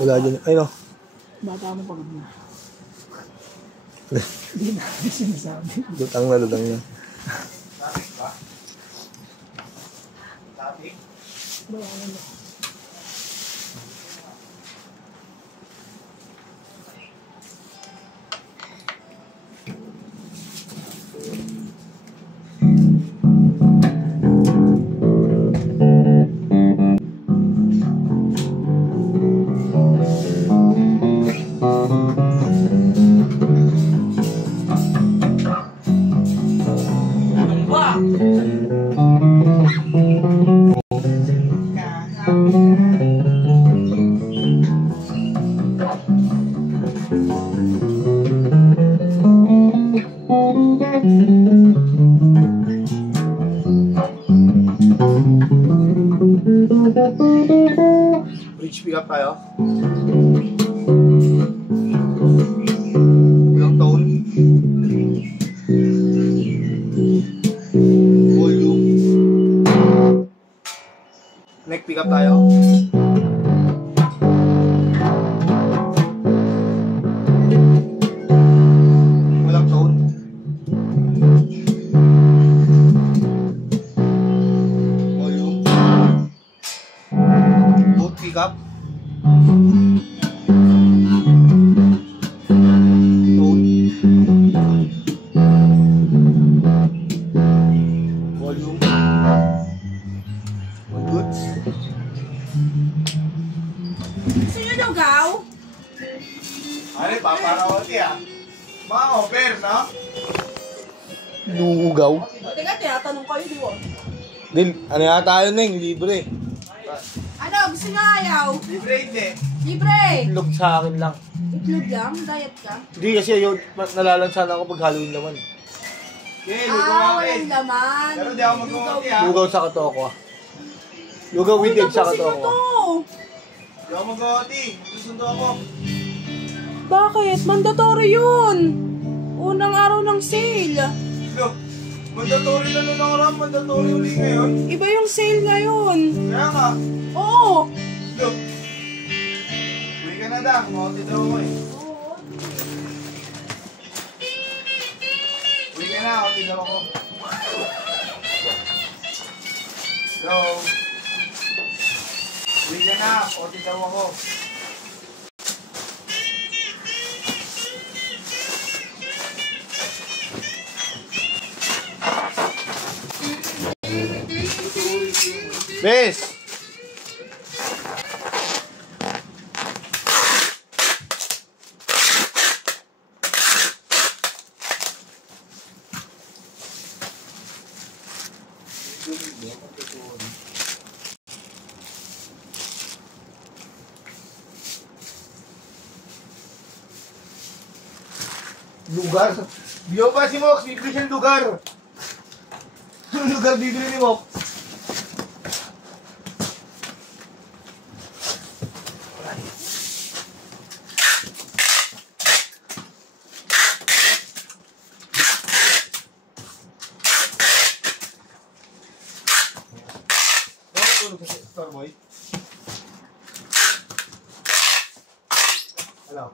Wala dyan. Ay no. Bata mo pagod na. Hindi na sinasabi. Lutang na. Traffic ba? Traffic? Bayanan mo. Bridge pick up tayo. Ilang tone. Volume. Neck pick up tayo. Walang tone. Volume. Both pick up. Tone. Volume. Good. Sino daw gaw? Ano yung paparawati ah? Mga offer, no? Lugaw. O, teka, tinatanong kayo, di ba? Dil, ano yata yun Neng? Libre. Ano, gusto nyo ayaw? Libre hindi. Libre! Itlog sa akin lang. Itlog lang? Diet ka? Hindi kasi yun, nalalansan ako pag Halloween naman. Okay, lugaw ako Walang laman. Pero di ako mag-uwati ah. Lugaw sa katoko. Lugaw with egg sa Tapusin nyo katoko. to! Di ako mag-uwati. Susundo ako. Bakit? Mandatory yun! Unang araw ng sale. Look, mandatory na nung nakaraan. Mandatory uli ngayon. Iba yung sale ngayon. Kaya nga. Oo! Look. Uwi ka na dang. Mawati daw ako eh. Uwi ka na. Mawati daw ako. Hello. Uwi ka na. Mawati daw ako. Bes! Lugar? Biyo ba si Mox? Bibili siyang lugar. Anong lugar bibili ni Mox? Starboy? Hello?